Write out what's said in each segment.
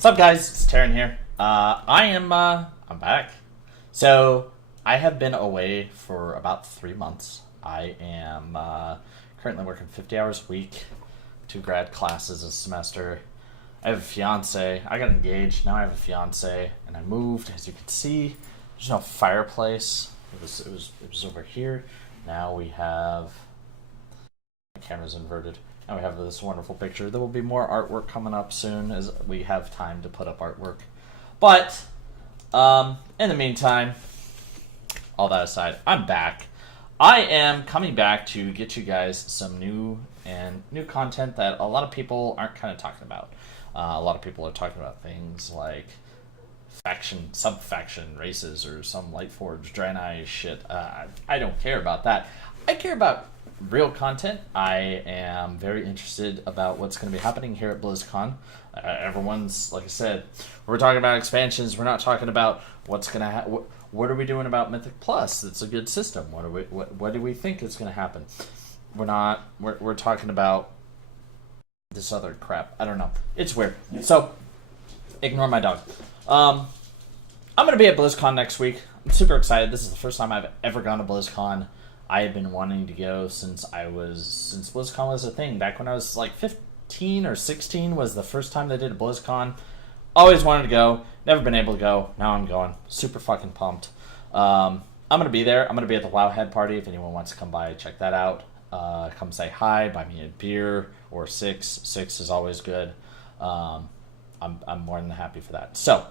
What's up, guys? It's Taryn here. I'm back. So, I have been away for about 3 months. I am currently working 50 hours a week, 2 grad classes a semester. I have a fiance. I got engaged. Now I have a fiance, and I moved. As you can see, there's no fireplace. It was over here. Now we have. My camera's inverted. Now we have this wonderful picture. There will be more artwork coming up soon as we have time to put up artwork. But in the meantime, all that aside, I'm back. I am coming back to get you guys some new content that a lot of people aren't kind of talking about. A lot of people are talking about things like faction, sub-faction races, or some Lightforge, Draenei shit. I don't care about that. I care about real content. I am very interested about what's going to be happening here at BlizzCon. Everyone's, like I said, we're talking about expansions. We're not talking about what's going to what are we doing about Mythic Plus? It's a good system. What do we think is going to happen? We're talking about this other crap. I don't know. It's weird. So, ignore my dog. I'm going to be at BlizzCon next week. I'm super excited. This is the first time I've ever gone to BlizzCon. I have been wanting to go since BlizzCon was a thing. Back when I was like 15 or 16 was the first time they did a BlizzCon. Always wanted to go. Never been able to go. Now I'm going. Super fucking pumped. I'm going to be there. I'm going to be at the WoWhead party. If anyone wants to come by, check that out. Come say hi. Buy me a beer or six. Six is always good. I'm more than happy for that. So,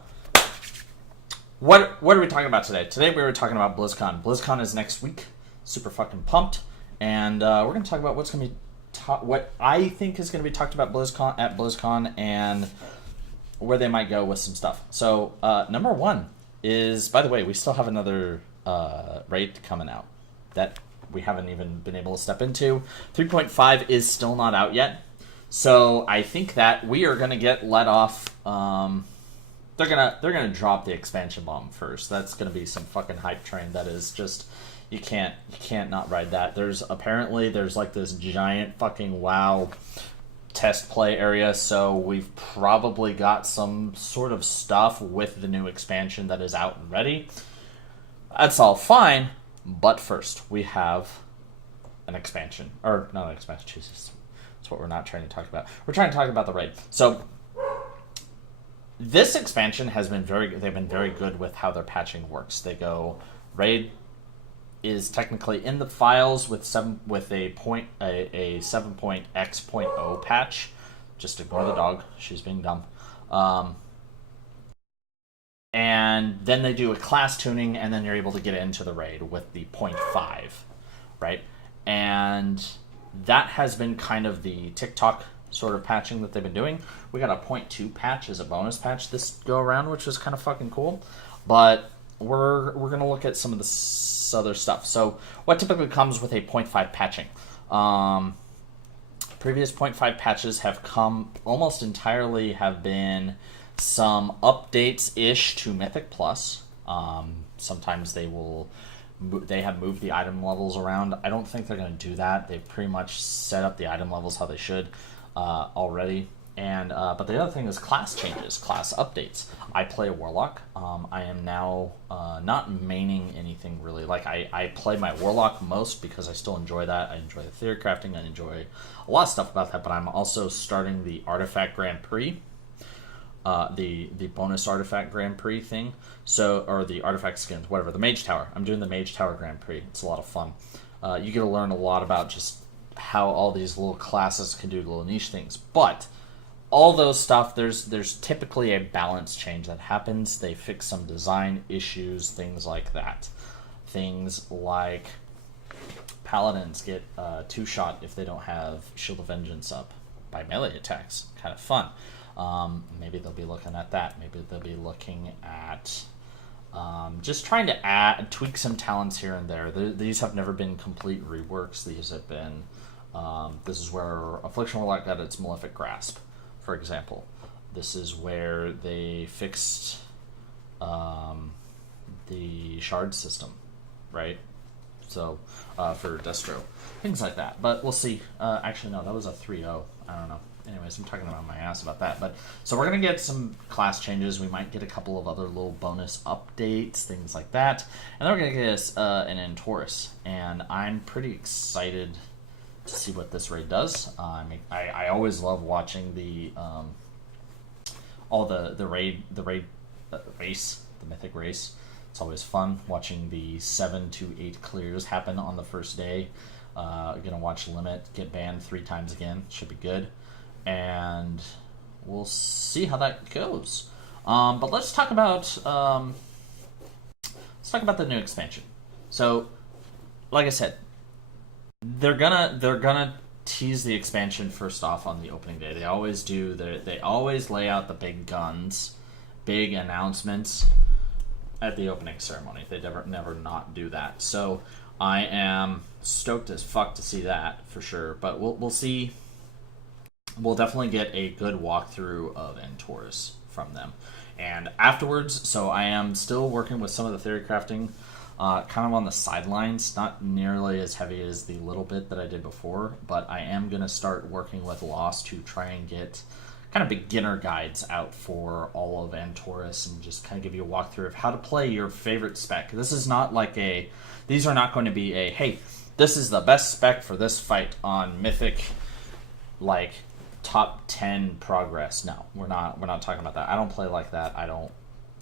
what are we talking about today? Today we were talking about BlizzCon. BlizzCon is next week. Super fucking pumped, and we're going to talk about what's going to be what I think is going to be talked about at BlizzCon and where they might go with some stuff. So number one is, by the way, we still have another raid coming out that we haven't even been able to step into. 3.5 is still not out yet, so I think that we are going to get let off. They're gonna drop the expansion bomb first. That's going to be some fucking hype train. That is just. You can't not ride that. There's like this giant fucking WoW test play area, so we've probably got some sort of stuff with the new expansion that is out and ready. That's all fine, but first we have an expansion. Or not an expansion, Jesus. That's what we're not trying to talk about. We're trying to talk about the raid. So this expansion they've been very good with how their patching works. They go raid is technically in the files with a 7.x.0 patch. Just ignore the dog; she's being dumb. And then they do a class tuning, and then you're able to get into the raid with the 0.5, right? And that has been kind of the TikTok sort of patching that they've been doing. We got a 0.2 patch as a bonus patch this go around, which was kind of fucking cool. But we're gonna look at some of the other stuff. So what typically comes with a 0.5 patching? Previous 0.5 patches have come almost entirely have been some updates-ish to Mythic Plus. Sometimes they have moved the item levels around. I don't think they're going to do that. They've pretty much set up the item levels how they should already. And but the other thing is class changes, class updates. I play a Warlock. I am now not maining anything really. Like I play my Warlock most because I still enjoy that. I enjoy the theory crafting. I enjoy a lot of stuff about that. But I'm also starting the Artifact Grand Prix, the bonus Artifact Grand Prix thing. So or the Artifact skins, whatever. The Mage Tower. I'm doing the Mage Tower Grand Prix. It's a lot of fun. You get to learn a lot about just how all these little classes can do little niche things, but all those stuff, there's typically a balance change that happens. They fix some design issues, things like that. Things like paladins get 2-shot if they don't have Shield of Vengeance up by melee attacks. Kind of fun. Maybe they'll be looking at that. Maybe they'll be looking at just trying to tweak some talents here and there. These have never been complete reworks. These have been... this is where Affliction Warlock got its Malefic Grasp, for example. This is where they fixed the shard system, right? So, for Destro. Things like that. But we'll see. Actually, no, that was a 3-0. I don't know. anyways, I'm talking about my ass about that. But so we're gonna get some class changes. We might get a couple of other little bonus updates, things like that, and then we're gonna get us an Taurus. And I'm pretty excited to see what this raid does. I always love watching the all the raid race, the mythic race. It's always fun watching the 7 to 8 clears happen on the first day. Gonna watch Limit get banned 3 times again. Should be good, and we'll see how that goes. But let's talk about the new expansion. So, like I said, they're gonna tease the expansion first off on the opening day. They always do. They always lay out the big guns, big announcements at the opening ceremony. They never not do that. So I am stoked as fuck to see that for sure. But we'll see. We'll definitely get a good walkthrough of Taurus from them. And afterwards, so I am still working with some of the theory crafting, kind of on the sidelines, not nearly as heavy as the little bit that I did before, but I am going to start working with Lost to try and get kind of beginner guides out for all of Taurus and just kind of give you a walkthrough of how to play your favorite spec. This is not like these are not going to be hey, this is the best spec for this fight on Mythic, like top 10 progress. No, we're not talking about that. I don't play like that. I don't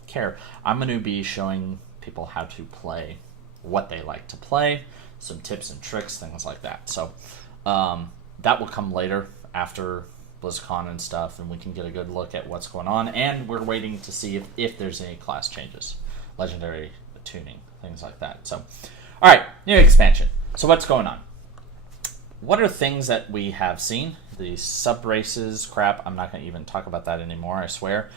care. I'm going to be showing people how to play, what they like to play, some tips and tricks, things like that. So that will come later after BlizzCon and stuff, and we can get a good look at what's going on. And we're waiting to see if there's any class changes, legendary tuning, things like that. So, all right, new expansion. So what's going on? What are things that we have seen? The sub races crap. I'm not going to even talk about that anymore, I swear.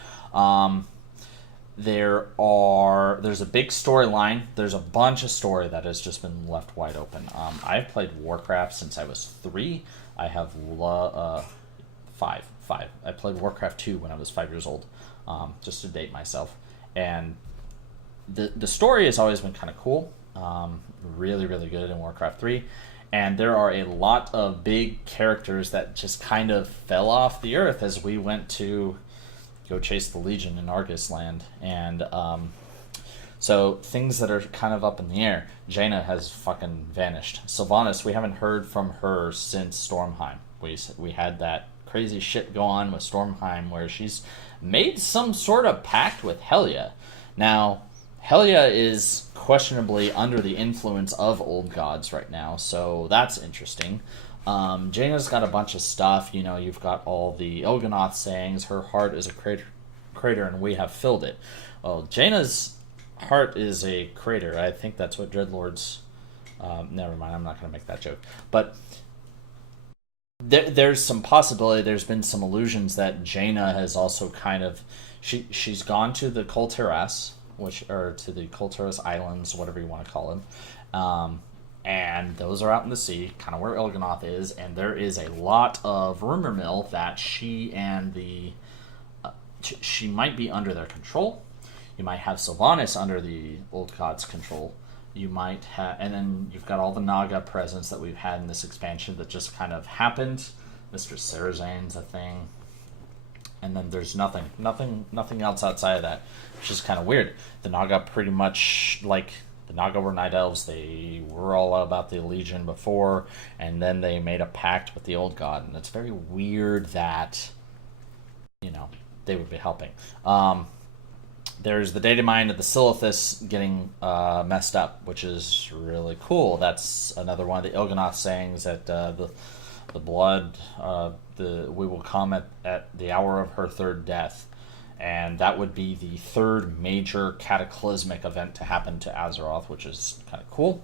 There's a big storyline. There's a bunch of story that has just been left wide open. I've played Warcraft since I was 3. I have 5. I played Warcraft 2 when I was 5 years old, just to date myself. And the story has always been kind of cool. Really, really good in Warcraft 3. And there are a lot of big characters that just kind of fell off the earth as we went to go chase the Legion in Argus land. And so things that are kind of up in the air. Jaina has fucking vanished. Sylvanas, we haven't heard from her since Stormheim. We had that crazy shit go on with Stormheim where she's made some sort of pact with Helya. Now, Helya is questionably under the influence of old gods right now, so that's interesting. Jaina's got a bunch of stuff. You know, you've got all the Il'gynoth sayings, her heart is a crater and we have filled it. Well, Jaina's heart is a crater. I think that's what Dreadlord's... never mind, I'm not going to make that joke. But there's some possibility, there's been some illusions that Jaina has also kind of... She's gone to the Kul Tiras, or to the Kul Tiras Islands, whatever you want to call them. And those are out in the sea, kind of where Il'gynoth is, and there is a lot of rumor mill that she and she might be under their control. You might have Sylvanas under the old god's control. You might have, and then you've got all the Naga presence that we've had in this expansion that just kind of happened. Mr. Sarazane's a thing. And then there's nothing else outside of that, which is kind of weird. The Naga pretty much, like, the Naga were night elves. They were all about the Legion before, and then they made a pact with the old god. And it's very weird that, they would be helping. There's the data mine of the Silithus getting messed up, which is really cool. That's another one of the Il'gynoth sayings that the blood, we will come at the hour of her third death. And that would be the third major cataclysmic event to happen to Azeroth, which is kind of cool.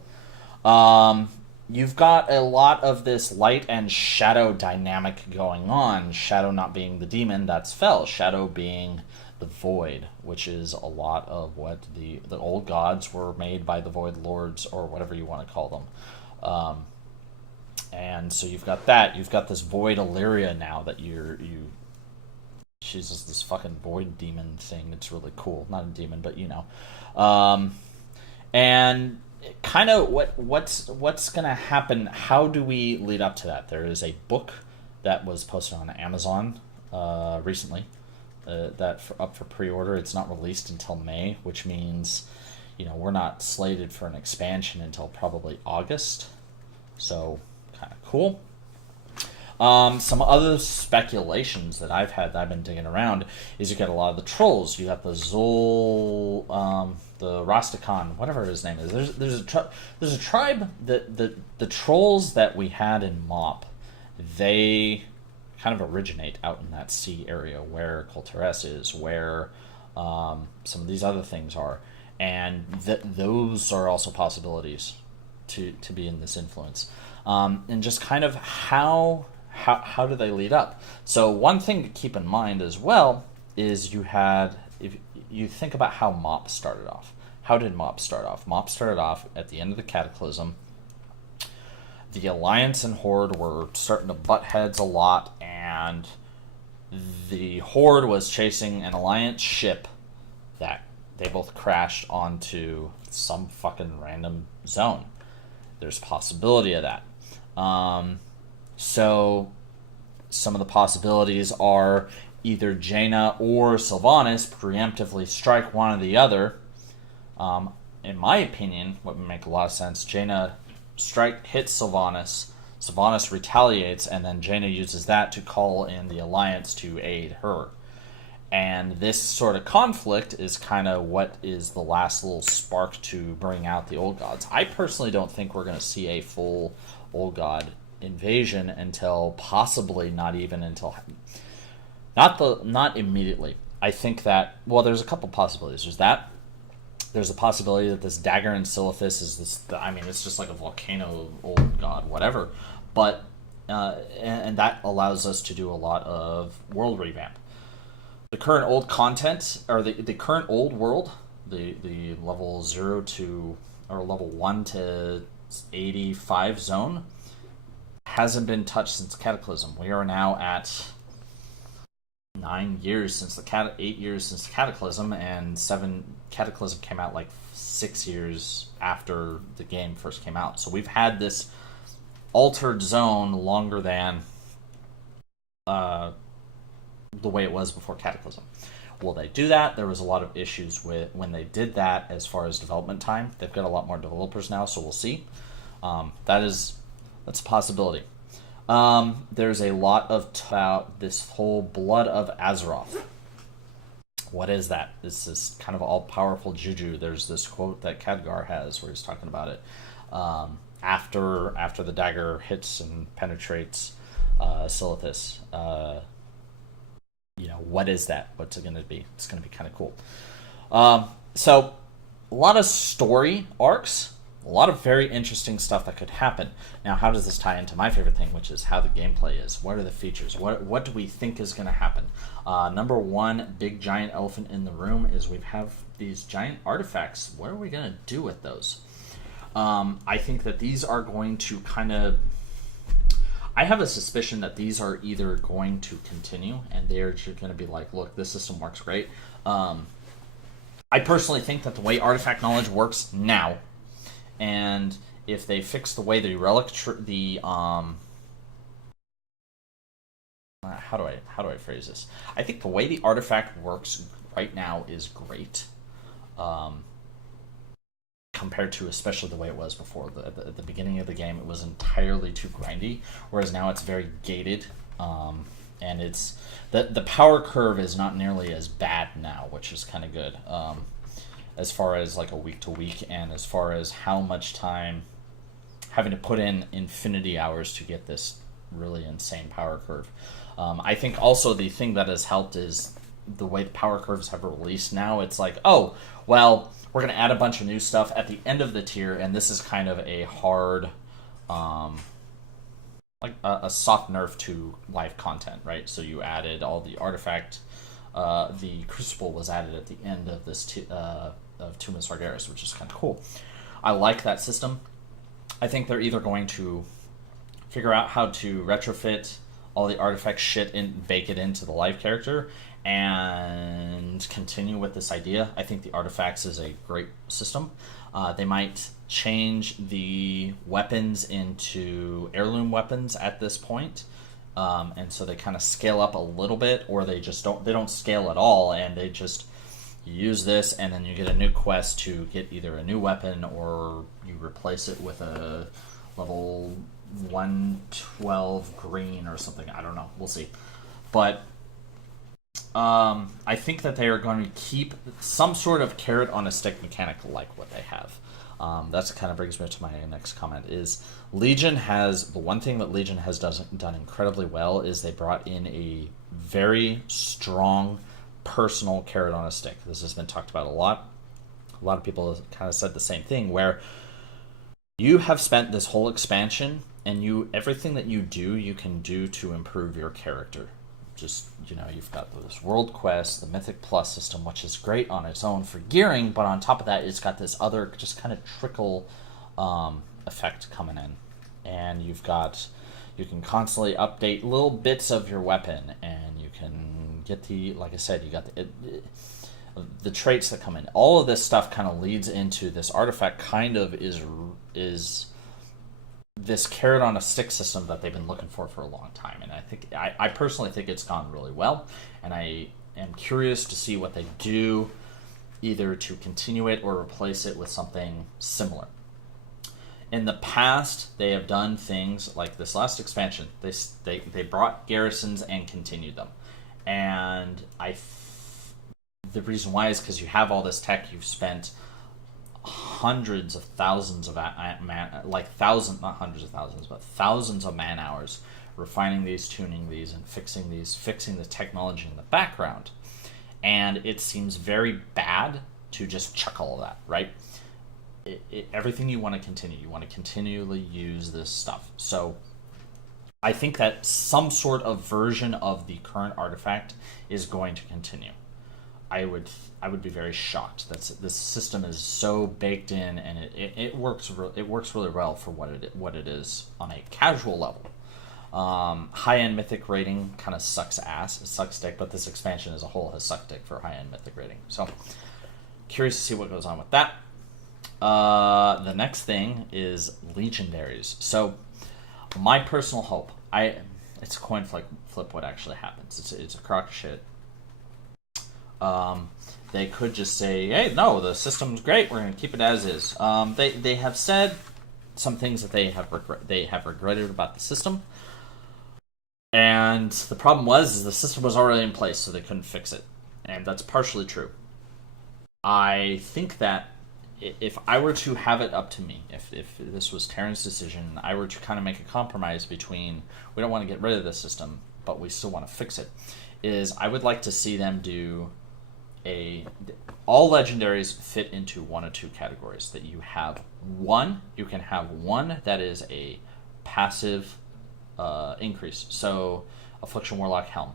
You've got a lot of this light and shadow dynamic going on. Shadow not being the demon, that's Fel. Shadow being the Void, which is a lot of what the old gods were made by the Void Lords, or whatever you want to call them. And so you've got that. You've got this Void Illyria now that she's just this fucking Void demon thing. It's really cool. Not a demon, but and kind of what's going to happen. How do we lead up to that? There is a book that was posted on Amazon recently. Up for pre-order. It's not released until May, which means, we're not slated for an expansion until probably August. So, kind of cool. Some other speculations that I've been digging around, is you get a lot of the trolls. You got the Zol, the Rastakhan, whatever his name is. There's a tribe that the trolls that we had in MoP, they kind of originate out in that sea area where Kulturas is, where some of these other things are, and those are also possibilities to be in this influence, and just kind of how do they lead up. So one thing to keep in mind as well is if you think about how MoP started off. How did MoP start off? MoP started off at the end of the Cataclysm. The Alliance and Horde were starting to butt heads a lot, and the Horde was chasing an Alliance ship that they both crashed onto some fucking random zone. There's possibility of that. So some of the possibilities are either Jaina or Sylvanas preemptively strike one or the other. In my opinion, what would make a lot of sense, Jaina hits Sylvanas, Sylvanas retaliates, and then Jaina uses that to call in the Alliance to aid her. And this sort of conflict is kind of what is the last little spark to bring out the Old Gods. I personally don't think we're going to see a full Old God invasion until possibly not immediately. I think that, well, there's a couple possibilities. There's a possibility that this Dagger and Silithus is this. It's just like a volcano, Old God, whatever. But and that allows us to do a lot of world revamp. The current old content, or the current old world, the level 0 to, or level 1 to 85 zone, hasn't been touched since Cataclysm. We are now at 8 years since the Cataclysm, and Cataclysm came out like 6 years after the game first came out. So we've had this altered zone longer than the way it was before Cataclysm. Will they do that? There was a lot of issues with when they did that as far as development time. They've got a lot more developers now, so we'll see. That's a possibility. There's a lot about this whole Blood of Azeroth. What is that? This is kind of all-powerful juju. There's this quote that Khadgar has where he's talking about it. After the dagger hits and penetrates Silithus, what is that? What's it going to be? It's going to be kind of cool. So, a lot of story arcs, a lot of very interesting stuff that could happen. Now, how does this tie into my favorite thing, which is how the gameplay is? What are the features? What do we think is going to happen? Number one, big giant elephant in the room is we have these giant artifacts. What are we going to do with those? I think that these are going to kind of... I have a suspicion that these are either going to continue, and they're just going to be like, look, this system works great. I personally think that the way artifact knowledge works now, and if they fix the way the relic how do I phrase this? I think the way the artifact works right now is great, compared to especially the way it was before. At the beginning of the game, it was entirely too grindy, whereas now it's very gated, and it's the power curve is not nearly as bad now, which is kind of good. As far as like a week to week, and as far as how much time having to put in infinity hours to get this really insane power curve. I think also the thing that has helped is the way the power curves have released now. It's like, oh, well, we're going to add a bunch of new stuff at the end of the tier, and this is kind of a hard, like a soft nerf to live content, right? So you added all the artifact, the Crucible was added at the end of this of Tomb of Sargeras, which is kind of cool. I like that system. I think they're either going to figure out how to retrofit all the artifact shit and bake it into the live character and continue with this idea. I think the artifacts is a great system. They might change the weapons into heirloom weapons at this point, and so they kind of scale up a little bit, or they don't scale at all, and they just use this, and then you get a new quest to get either a new weapon or you replace it with a level 112 green or something. I don't know. We'll see. But I think that they are going to keep some sort of carrot on a stick mechanic like what they have. That's kind of brings me to my next comment is Legion has, the one thing that Legion has done incredibly well is they brought in a very strong personal carrot on a stick. This has been talked about a lot. A lot of people have kind of said the same thing, where you have spent this whole expansion and everything that you do, you can do to improve your character. Just, you've got this world quest, the Mythic Plus system, which is great on its own for gearing, but on top of that, it's got this other just kind of trickle effect coming in. And you can constantly update little bits of your weapon, and you can get like I said, you got the traits that come in. All of this stuff kind of leads into this artifact kind of is this carrot on a stick system that they've been looking for a long time, and I personally think it's gone really well, and I am curious to see what they do, either to continue it or replace it with something similar. In the past, they have done things like this last expansion. They brought garrisons and continued them, and the reason why is because you have all this tech, you've spent hundreds of thousands of thousands of man hours refining these, tuning these, and fixing the technology in the background. And it seems very bad to just chuck all of that, right? Everything you want to continue. You want to continually use this stuff. So I think that some sort of version of the current artifact is going to continue. I would be very shocked. This system is so baked in, and it works really well for what it is on a casual level. High-end mythic rating kind of sucks ass. It sucks dick, but this expansion as a whole has sucked dick for high-end mythic rating. So curious to see what goes on with that. The next thing is legendaries. So my personal hope, it's a coin flip what actually happens. It's a crock of shit. They could just say, hey, no, the system's great, we're going to keep it as is. They have said some things that they have regretted about the system, and the problem is the system was already in place, so they couldn't fix it, and that's partially true. I think that if I were to have it up to me, if this was Terran's decision, I were to kind of make a compromise between, we don't want to get rid of this system, but we still want to fix it, is I would like to see them do all legendaries fit into one of two categories. That you can have one that is a passive increase. So Affliction Warlock Helm,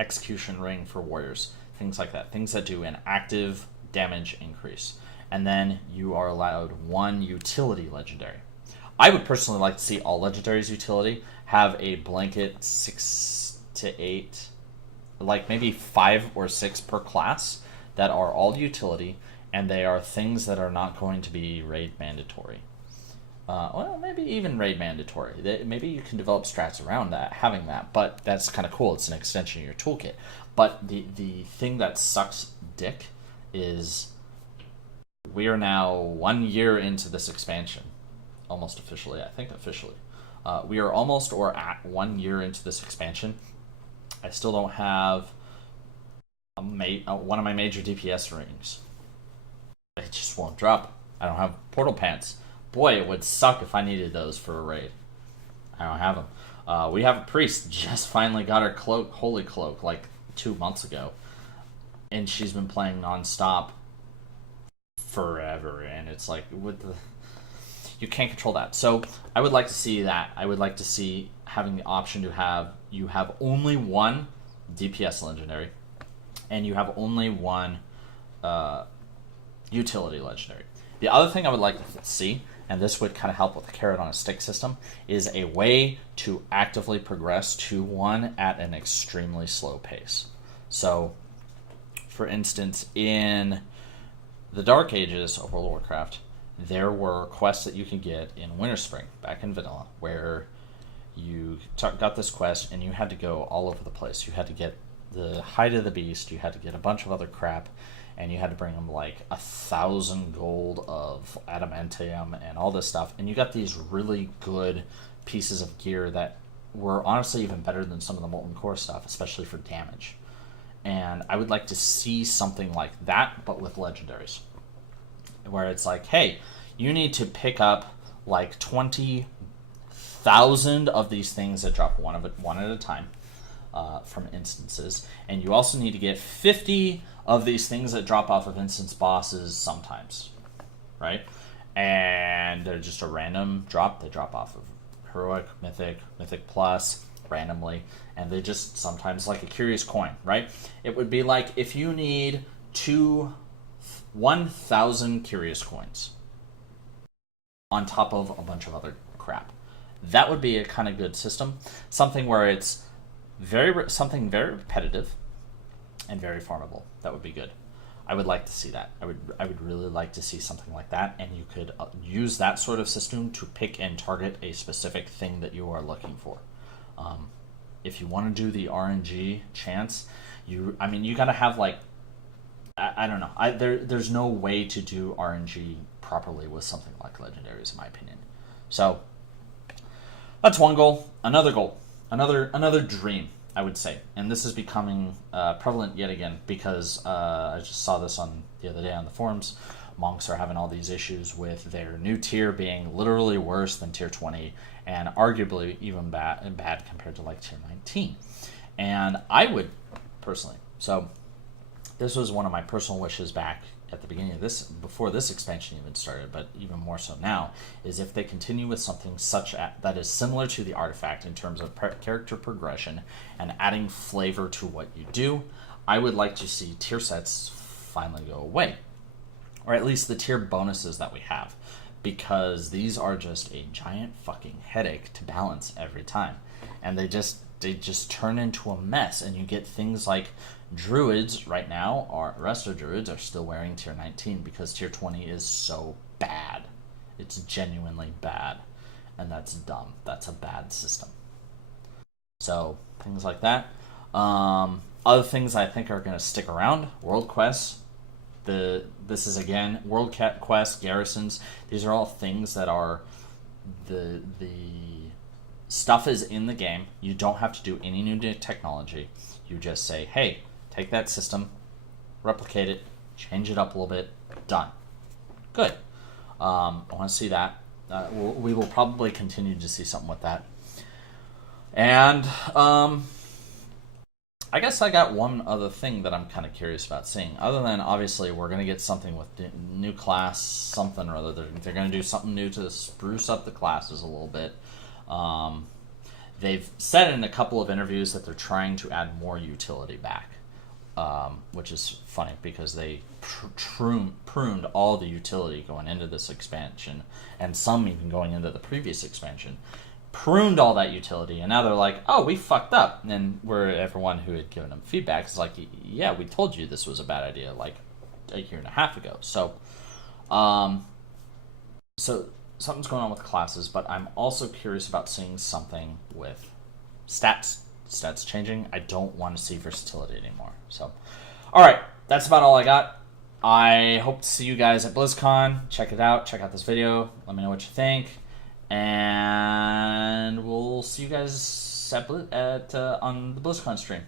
Execution Ring for warriors, things like that. Things that do an active damage increase. And then you are allowed one utility legendary. I would personally like to see all legendaries utility have a blanket 6 to 8, like maybe 5 or 6 per class that are all utility, and they are things that are not going to be raid mandatory. Well, maybe even raid mandatory. Maybe you can develop strats around that, having that, but that's kind of cool. It's an extension of your toolkit. But the thing that sucks dick is we are now 1 year into this expansion. Almost officially, I think officially. We are almost or at 1 year into this expansion. I still don't have one of my major DPS rings. They just won't drop. I don't have portal pants. Boy, it would suck if I needed those for a raid. I don't have them. We have a priest just finally got her cloak, holy cloak, like 2 months ago, and she's been playing nonstop forever. And it's like, you can't control that. So I would like to see that. I would like to see having the option to have only one DPS legendary, and you have only one utility legendary. The other thing I would like to see, and this would kind of help with the carrot on a stick system, is a way to actively progress to one at an extremely slow pace. So, for instance, in the Dark Ages of World of Warcraft, there were quests that you could get in Winterspring, back in vanilla, where you got this quest, and you had to go all over the place. You had to get the hide of the beast, you had to get a bunch of other crap, and you had to bring them like 1,000 gold of adamantium and all this stuff, and you got these really good pieces of gear that were honestly even better than some of the molten core stuff, especially for damage. And I would like to see something like that, but with legendaries, where it's like, hey, you need to pick up like 20,000 of these things that drop one at a time from instances, and you also need to get 50 of these things that drop off of instance bosses sometimes, right? And they're just a random drop. They drop off of heroic, mythic plus randomly, and they just sometimes, like a curious coin, right? It would be like if you need 1,000 curious coins on top of a bunch of other crap. That would be a kind of good system. Something where it's something very repetitive and very farmable. That would be good. I would like to see that. I would really like to see something like that, and you could use that sort of system to pick and target a specific thing that you are looking for. If you want to do the RNG chance, you got to have like, I don't know. There's no way to do RNG properly with something like legendaries, in my opinion. So that's one goal. Another goal, another dream, I would say, and this is becoming prevalent yet again because I just saw this on the other day on the forums. Monks are having all these issues with their new tier being literally worse than tier 20 and arguably even bad compared to like tier 19. And I would personally, so this was one of my personal wishes back at the beginning of this, before this expansion even started, but even more so now, is if they continue with something that is similar to the artifact in terms of character progression and adding flavor to what you do, I would like to see tier sets finally go away. Or at least the tier bonuses that we have, because these are just a giant fucking headache to balance every time. And they just turn into a mess, and you get things like druids right now, or resto druids are still wearing tier 19 because tier 20 is so bad. It's genuinely bad, and that's dumb. That's a bad system. So things like that. Other things I think are going to stick around: world quests. This is again world quests, garrisons. These are all things that are the stuff is in the game. You don't have to do any new technology. You just say, hey, take that system, replicate it, change it up a little bit, done. Good. I want to see that. We will probably continue to see something with that. And I guess I got one other thing that I'm kind of curious about seeing. Other than, obviously, we're going to get something with new class, something or other. They're going to do something new to spruce up the classes a little bit. They've said in a couple of interviews that they're trying to add more utility back, which is funny because they pruned all the utility going into this expansion, and some even going into the previous expansion. Pruned all that utility, and now they're like, oh, we fucked up. And everyone who had given them feedback is like, yeah, we told you this was a bad idea like a year and a half ago. So something's going on with classes, but I'm also curious about seeing something with stats changing. I don't want to see versatility anymore. So, all right, that's about all I got. I hope to see you guys at BlizzCon. Check it out. Check out this video. Let me know what you think. And we'll see you guys on the BlizzCon stream.